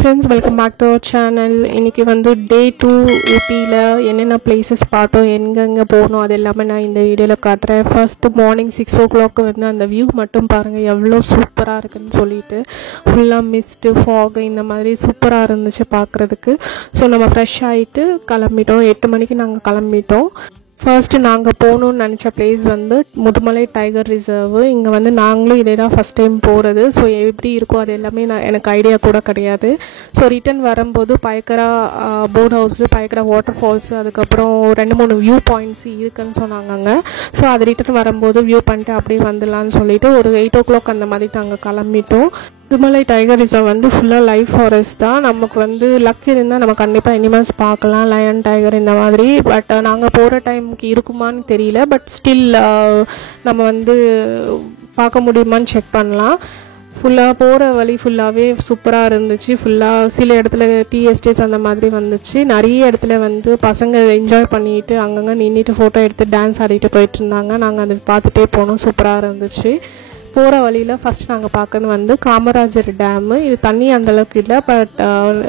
Friends, welcome back to our channel. இன்னைக்கு வந்து டே 2 ஊட்டில என்னென்ன பிளேसेस பார்த்தோம், எங்கெங்க போனோம் அதெல்லாம் நான் இந்த வீடியோல காட்டுறேன். ஃபர்ஸ்ட் மார்னிங் 6 o'clock வந்து அந்த வியூ மட்டும் பாருங்க எவ்வளோ சூப்பரா இருக்குன்னு சொல்லிட்டு ஃபுல்லா மிஸ்ட் ஃபாக் இந்த மாதிரி சூப்பரா இருந்துச்சு பார்க்கிறதுக்கு. ஸோ நம்ம ஃப்ரெஷ் ஆயிட்டு கிளம்பிட்டோம். 8 மணிக்கு நாங்கள் கிளம்பிட்டோம். ஃபர்ஸ்ட் நாங்கள் போகணுன்னு நினச்ச பிளேஸ் வந்து முதுமலை டைகர் ரிசர்வ். இங்கே வந்து நாங்களும் இதே தான் ஃபஸ்ட் டைம் போகிறது. ஸோ எப்படி இருக்கோ அது எல்லாமே எனக்கு ஐடியா கூட கிடையாது. ஸோ ரிட்டன் வரும்போது பயக்கரா போட் ஹவுஸு, பயக்கரா வாட்டர் ஃபால்ஸு, அதுக்கப்புறம் 2-3 வியூ பாயிண்ட்ஸ் இருக்குன்னு சொன்னாங்க அங்கே. ஸோ அது ரிட்டன் வரும்போது வியூ பண்ணிட்டு அப்படியே வந்துடலான்னு சொல்லிட்டு ஒரு 8 o'clock அந்த மாதிரி நாங்கள் கிளம்பிட்டோம். முதுமலை டைகர் ரிசர்வ் வந்து ஃபுல்லாக லைஃப் ஃபாரஸ்ட் தான். நமக்கு வந்து லக் இருந்தால் நம்ம கண்டிப்பாக அனிமல்ஸ் பார்க்கலாம், லயன், டைகர் இந்த மாதிரி. பட் நாங்கள் போகிற டைமுக்கு இருக்குமான்னு தெரியல. பட் ஸ்டில் நம்ம வந்து பார்க்க முடியுமான்னு செக் பண்ணலாம். ஃபுல்லாக போகிற வழி ஃபுல்லாகவே சூப்பராக இருந்துச்சு. ஃபுல்லாக சில இடத்துல டீ எஸ்டேட்ஸ் அந்த மாதிரி வந்துச்சு. நிறைய இடத்துல வந்து பசங்க என்ஜாய் பண்ணிட்டு அங்கங்கே நின்றுட்டு ஃபோட்டோ எடுத்து டான்ஸ் ஆடிட்டு போயிட்டு இருந்தாங்க. நாங்கள் அதை பார்த்துட்டே போனோம். சூப்பராக இருந்துச்சு. போகிற வழியில் ஃபஸ்ட் நாங்கள் பார்க்கறது வந்து காமராஜர் டேமு. இது தண்ணி அந்தளவுக்கு இல்லை, பட்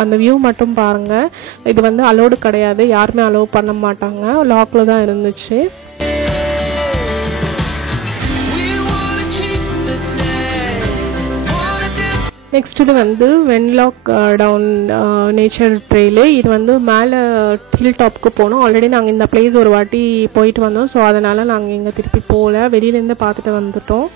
அந்த வியூ மட்டும் பாருங்கள். இது வந்து அலோடு கிடையாது, யாருமே அலோவ் பண்ண மாட்டாங்க, லாக்கில் தான் இருந்துச்சு. நெக்ஸ்ட் இது வந்து வென்லாக் டவுன் நேச்சர் ட்ரெயிலு. இது வந்து மேலே ஹில் டாப்புக்கு போனோம். ஆல்ரெடி நாங்கள் இந்த பிளேஸ் ஒரு வாட்டி போயிட்டு வந்தோம். ஸோ அதனால் நாங்கள் இங்கே திருப்பி போகல, வெளியிலேருந்து பார்த்துட்டு வந்துட்டோம்.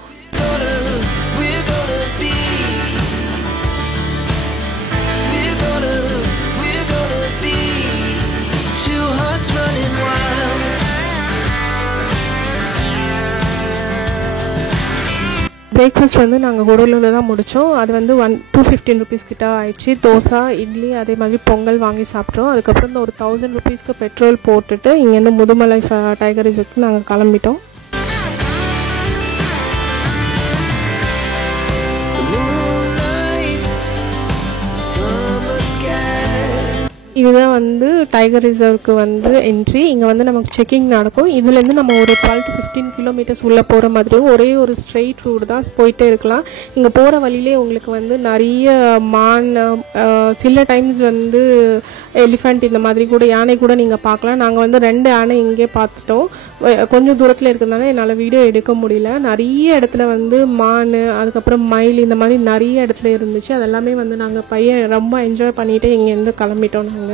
பிரேக்ஃபாஸ்ட் வந்து நாங்கள் ஹோட்டலில் தான் முடித்தோம். அது வந்து 215 rupees கிட்ட ஆயிடுச்சு. தோசை, இட்லி, அதே மாதிரி பொங்கல் வாங்கி சாப்பிட்டோம். அதுக்கப்புறம் இந்த ஒரு 1000 rupeesக்கு பெட்ரோல் போட்டுட்டு இங்கேருந்து முதுமலை டைகர் ரிசர்வ்க்கு நாங்கள் கிளம்பிட்டோம். இதுதான் வந்து டைகர் ரிசர்வ்க்கு வந்து என்ட்ரி. இங்கே வந்து நமக்கு செக்கிங் நடக்கும். இதுலேருந்து நம்ம ஒரு 12 to 15 kilometers உள்ளே போகிற மாதிரியும் ஒரே ஒரு ஸ்ட்ரெயிட் ரூட் தான், போயிட்டே இருக்கலாம். இங்கே போகிற வழியிலே உங்களுக்கு வந்து நிறைய மான், சில டைம்ஸ் வந்து எலிஃபண்ட் இந்த மாதிரி கூட, யானை கூட நீங்கள் பார்க்கலாம். நாங்கள் வந்து 2 யானை இங்கே பார்த்துட்டோம். கொஞ்சம் தூரத்தில் இருக்கிறதுனால என்னால் வீடியோ எடுக்க முடியல. நிறைய இடத்துல வந்து மான், அதுக்கப்புறம் மயில் இந்த மாதிரி நிறைய இடத்துல இருந்துச்சு. அதெல்லாமே வந்து நாங்கள் பையன் ரொம்ப என்ஜாய் பண்ணிவிட்டு இங்கேருந்து கிளம்பிட்டோம். நாங்கள்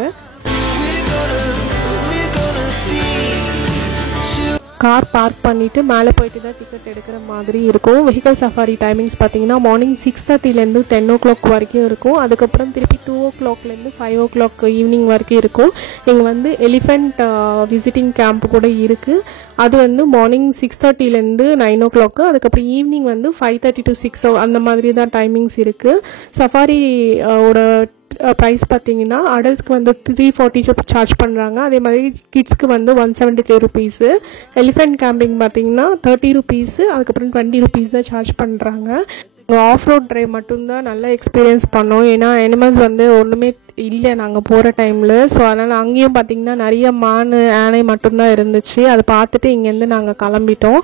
கார் பார்க் பண்ணிவிட்டு மேலே போயிட்டு தான் டிக்கெட் எடுக்கிற மாதிரி இருக்கும். வெஹிக்கல் சஃபாரி டைமிங்ஸ் பார்த்தீங்கன்னா மார்னிங் 6:30லேருந்து 10 o'clock வரைக்கும் இருக்கும். அதுக்கப்புறம் திருப்பி 2 o'clockலேருந்து 5 o'clock ஈவினிங் வரைக்கும் இருக்கும். இங்கே வந்து எலிஃபெண்ட் விசிட்டிங் கேம்ப் கூட இருக்குது. அது வந்து மார்னிங் 6:30லேருந்து 9 o'clock, அதுக்கப்புறம் ஈவினிங் வந்து 5:30 to 6 அந்த மாதிரி தான் டைமிங்ஸ் இருக்குது. சஃபாரி ஓட ப்ரைஸ் பார்த்தீங்கன்னா அடல்ட்ஸ்க்கு வந்து 340 சார்ஜ் பண்ணுறாங்க. அதே மாதிரி கிட்ஸ்க்கு வந்து 173 rupees. எலிஃபெண்ட் கேம்பிங் பார்த்தீங்கன்னா 30 rupees, அதுக்கப்புறம் 20 rupees தான் சார்ஜ் பண்ணுறாங்க. ஆஃப் ரோட் ட்ரைவ் மட்டும்தான் நல்லா எக்ஸ்பீரியன்ஸ் பண்ணோம். ஏன்னா அனிமல்ஸ் வந்து ஒன்றுமே இல்லை நாங்கள் போகிற டைமில். ஸோ அதனால் அங்கேயும் பார்த்திங்கன்னா நிறைய மான், யானை மட்டும்தான் இருந்துச்சு. அதை பார்த்துட்டு இங்கேருந்து நாங்கள் கிளம்பிட்டோம்.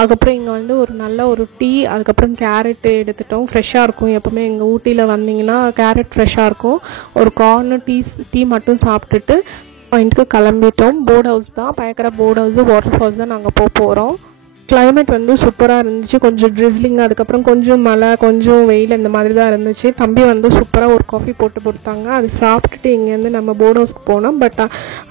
அதுக்கப்புறம் இங்கே வந்து ஒரு நல்ல ஒரு டீ, அதுக்கப்புறம் கேரட் எடுத்துட்டோம். ஃப்ரெஷ்ஷாக இருக்கும். எப்போவுமே எங்கள் ஊட்டியில் வந்தீங்கன்னா கேரட் ஃப்ரெஷ்ஷாக இருக்கும். ஒரு கார்னு டீ மட்டும் சாப்பிட்டுட்டு பாயிண்ட்டுக்கு கிளம்பிட்டோம். போட் ஹவுஸ் தான், பயக்கரா போட் ஹவுஸு, வாட்டர் ஃபால்ஸ் தான் நாங்கள் போகிறோம். கிளைமேட் வந்து சூப்பராக இருந்துச்சு. கொஞ்சம் ட்ரிஸ்லிங், அதுக்கப்புறம் கொஞ்சம் மழை, கொஞ்சம் வெயில் இந்த மாதிரி தான் இருந்துச்சு. தம்பி வந்து சூப்பராக ஒரு காஃபி போட்டு கொடுத்தாங்க. அது சாப்பிட்டுட்டு இங்கேருந்து நம்ம போட் ஹவுஸ்க்கு போனோம். பட்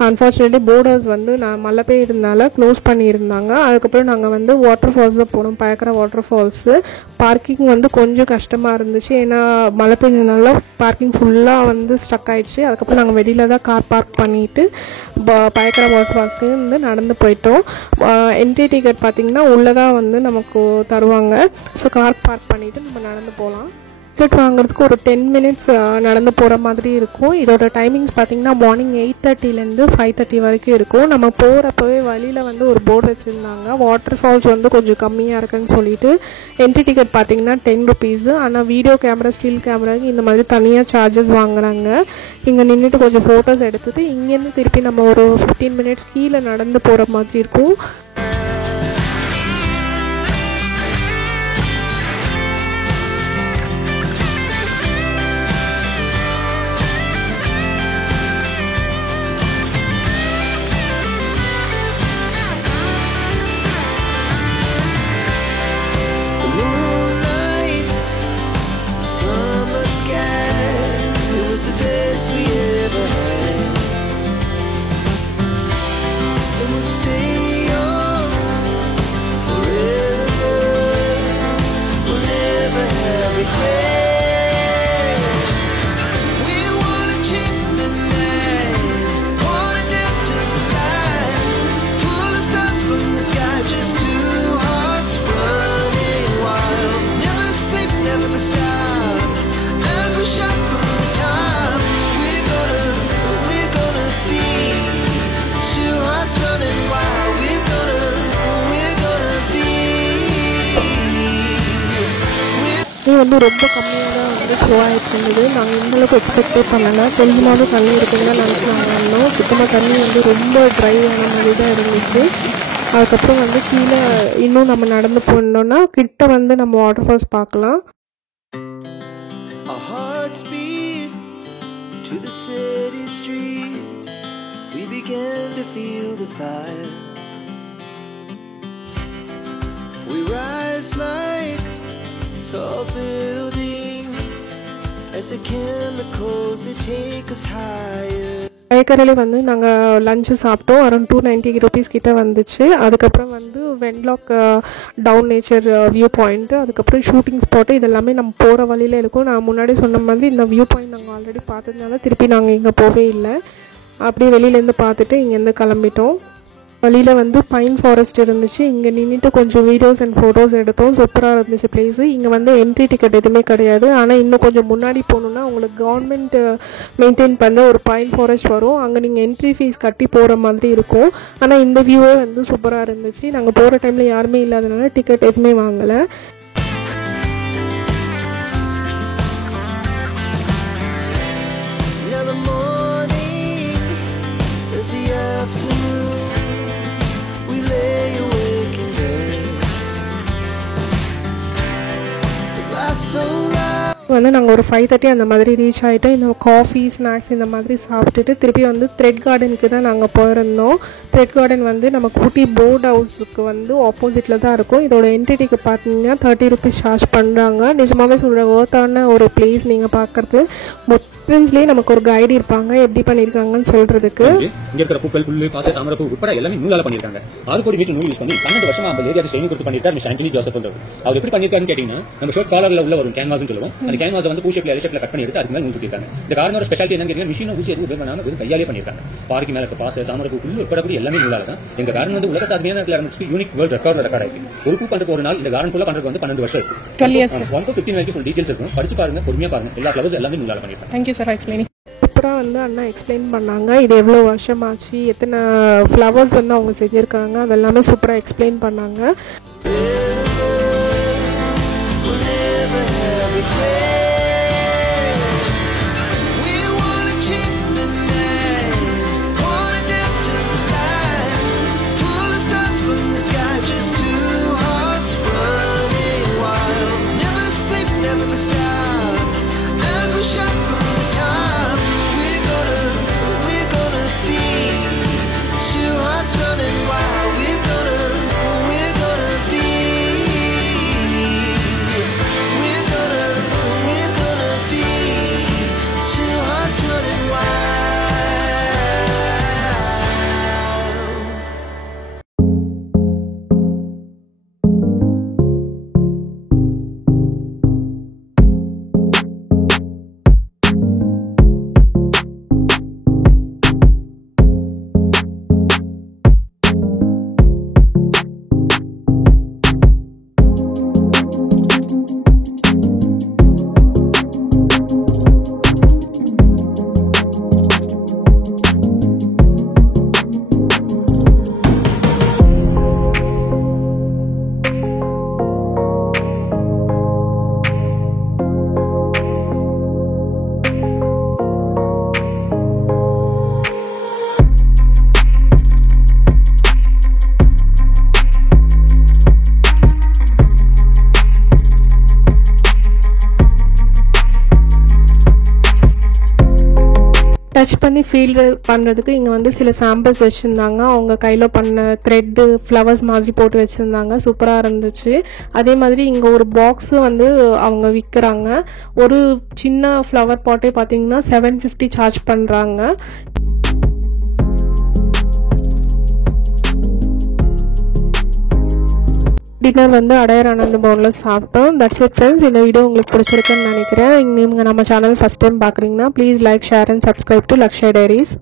அன்ஃபார்ச்சுனேட்லி போட் ஹவுஸ் வந்து மழை பெய்யறதுனால க்ளோஸ் பண்ணியிருந்தாங்க. அதுக்கப்புறம் நாங்கள் வந்து வாட்டர் ஃபால்ஸ் தான் போனோம், பயக்கரா வாட்டர் ஃபால்ஸு. பார்க்கிங் வந்து கொஞ்சம் கஷ்டமாக இருந்துச்சு. ஏன்னா மழை பெய்யறதுனால பார்க்கிங் ஃபுல்லாக வந்து ஸ்டக் ஆகிடுச்சு. அதுக்கப்புறம் நாங்கள் வெளியில் தான் கார் பார்க் பண்ணிவிட்டு பயக்கரா வாட்டர் ஃபால்ஸ்க்கு வந்து நடந்து போயிட்டோம். என்ட்ரி டிக்கெட் பார்த்திங்கன்னா உள்ளே தான் வந்து நமக்கு தருவாங்க. ஸோ கார் பார்க் பண்ணிவிட்டு நம்ம நடந்து போகலாம். டிக்கெட் வாங்குறதுக்கு ஒரு 10 மினிட்ஸ் நடந்து போகிற மாதிரி இருக்கும். இதோட டைமிங்ஸ் பார்த்திங்கன்னா மார்னிங் 8:30லேருந்து 5:30 வரைக்கும் இருக்கும். நம்ம போகிறப்பவே வழியில் வந்து ஒரு போர்டு வச்சுருந்தாங்க, வாட்டர் ஃபால்ஸ் வந்து கொஞ்சம் கம்மியாக இருக்குன்னு சொல்லிட்டு. என்ட்ரி டிக்கெட் பார்த்திங்கன்னா 10 ருபீஸ். ஆனால் வீடியோ கேமரா, ஸ்டில் கேமராக்கு இந்த மாதிரி தனியாக சார்ஜஸ் வாங்குறாங்க. இங்கே நின்றுட்டு கொஞ்சம் ஃபோட்டோஸ் எடுத்துட்டு இங்கேருந்து திருப்பி நம்ம ஒரு 15 மினிட்ஸ் கீழே நடந்து போகிற மாதிரி இருக்கும். இது வந்து ரொம்ப கம்மியாக தான் வந்து ஷோ ஆகிட்டு இருந்தது. நாங்கள் இந்தளவுக்கு எக்ஸ்பெக்டே பண்ணலை. கொஞ்சமாவது தண்ணி இருக்குதுன்னு நினச்சாங்க. சுத்தமாக தண்ணி வந்து ரொம்ப ட்ரை ஆன மாதிரி தான் இருந்துச்சு. அதுக்கப்புறம் வந்து கீழே இன்னும் நம்ம நடந்து போனோம்னா கிட்ட வந்து நம்ம வாட்டர் ஃபால்ஸ் பார்க்கலாம். Tall buildings as the chemicals they take us higher. ஏக்கரில் வந்து நாங்கள் லஞ்சு சாப்பிட்டோம். அரௌண்ட் 290 ருபீஸ் கிட்டே வந்துச்சு. அதுக்கப்புறம் வந்து Wenlock down nature view point, அதுக்கப்புறம் ஷூட்டிங் ஸ்பாட்டு, இதெல்லாமே நம்ம போகிற வழியில் இருக்கும். நான் முன்னாடி சொன்ன மாதிரி இந்த வியூ பாயிண்ட் நாங்கள் ஆல்ரெடி பார்த்ததுனால திருப்பி நாங்கள் இங்கே போகவே இல்லை. அப்படியே வெளியிலேருந்து பார்த்துட்டு இங்கேருந்து கிளம்பிட்டோம். வழியில் வந்து பைன் ஃபாரஸ்ட் இருந்துச்சு. இங்கே நின்றுட்டு கொஞ்சம் வீடியோஸ் அண்ட் ஃபோட்டோஸ் எடுத்தோம். சூப்பராக இருந்துச்சு பிளேஸு. இங்கே வந்து என்ட்ரி டிக்கெட் எதுவுமே கிடையாது. ஆனால் இன்னும் கொஞ்சம் முன்னாடி போகணுன்னா உங்களுக்கு கவர்மெண்ட் மெயின்டைன் பண்ண ஒரு பைன் ஃபாரஸ்ட் வரும். அங்கே நீங்கள் என்ட்ரி ஃபீஸ் கட்டி போகிற மாதிரி இருக்கும். ஆனால் இந்த வியூவே வந்து சூப்பராக இருந்துச்சு. நாங்கள் போகிற டைமில் யாருமே இல்லாதனால டிக்கெட் எதுவுமே வாங்கலை. வந்து நாங்கள் ஒரு 5:30 அந்த மாதிரி ரீச் ஆகிட்டு இந்த காஃபி ஸ்நாக்ஸ் இந்த மாதிரி சாப்பிட்டுட்டு திருப்பி வந்து த்ரெட் கார்டனுக்கு தான் நாங்கள் போயிருந்தோம். த்ரெட் கார்டன் வந்து நம்ம ஊட்டி போர்ட் ஹவுஸுக்கு வந்து ஆப்போசிட்டில் தான் இருக்கும். இதோட என்ட்ரிக்கு பார்த்தீங்கன்னா 30 ருபீஸ் சார்ஜ் பண்ணுறாங்க. நிஜமாகவே சொல்கிற ஒர்த்தான ஒரு பிளேஸ். நீங்கள் பார்க்குறது மொத்தன்ஸ்லேயே நமக்கு ஒரு கைடு இருப்பாங்க எப்படி பண்ணியிருக்காங்கன்னு சொல்கிறதுக்கு. இங்கே இருக்கிற பூக்கள், புல்லு, பாச, தாமரப்பூ உட்பட எல்லாமே நூலால் பண்ணியிருக்காங்க. 6 கோடி மீட்டர் நூல் யூஸ் பண்ணி 12 வருஷமா நம்ம ஏரியா ட்ரைனிங் கொடுத்து பண்ணியிருக்காரு மிஸ்டர் ஆண்டனி ஜோசப். அவர் எப்படி பண்ணியிருக்காருன்னு கேட்டீங்கன்னா, நம்ம ஷோட் காலரில் உள்ள ஒரு கேன்வாஸ்னு சொல்லுவோம். அந்த கேன்வாஸ் வந்து பூ ஷேப்ல, எல் ஷேப்ல கட் பண்ணி எடுத்து அதுக்கு மேலே நூல் சுட்டிருக்காங்க. இந்த காரணம் ஸ்பெஷாலிட்டி என்னன்னு கேட்டீங்கன்னா, மிஷினை ஊசி எதுவும் உபயோகம் பண்ணாமல் வெறும் கையாலே பண்ணியிருக்காங்க. பாறைக்கு மேலே இருக்க பாச, தாமரப்பூ, புல்லு உட்பட எல்லாமே நூலால தான். எங்க காரணம் வந்து உலக சாதனையான ஆரம்பிச்சு யூனிக் வேர்ல்ட் ரெக்கார்ட் ஆயிருக்கு. ஒரு பூ பண்றதுக்கு ஒரு நாள், இந்த காரணம் ஃபுல்லா பண்றதுக்கு வந்து 12 வருஷம் இருக்கு. 1 to 15 வரைக்கும் டீடைல்ஸ் இருக்கும். படிச்சு பாருங்க, பொறுமையா பாருங்க. எல்லா ஃப்ளவர்ஸ் எல்லாமே நூலால பண்ணிருக்காங்க. Thank you sir for explaining. சூப்பராக வந்து அண்ணா எக்ஸ்பிளைன் பண்ணாங்க. இது எவ்வளோ வருஷமாச்சு, எத்தனை ஃப்ளவர்ஸ் வந்து அவங்க செஞ்சுருக்காங்க, அதெல்லாமே சூப்பராக எக்ஸ்பிளைன் பண்ணாங்க. டச் பண்ணி ஃபீல் பண்ணுறதுக்கு இங்கே வந்து சில சாம்பிள்ஸ் வச்சுருந்தாங்க. அவங்க கையில் பண்ண த்ரெட்டு ஃப்ளவர்ஸ் மாதிரி போட்டு வச்சுருந்தாங்க. சூப்பராக இருந்துச்சு. அதே மாதிரி இங்கே ஒரு பாக்ஸு வந்து அவங்க விற்கிறாங்க. ஒரு சின்ன ஃப்ளவர் பாட்டே பார்த்தீங்கன்னா 750 சார்ஜ் பண்ணுறாங்க. டின்னர் வந்து அடையார் ஆனந்த பவனில் சாப்பிட்டோம். That's it friends. இந்த வீடியோ உங்களுக்கு பிடிச்சிருக்குன்னு நினைக்கிறேன். நீங்கள் நம்ம சேனல் ஃபஸ்ட் டைம் பார்க்குறீங்கன்னா please like, share and subscribe to Lakshya diaries.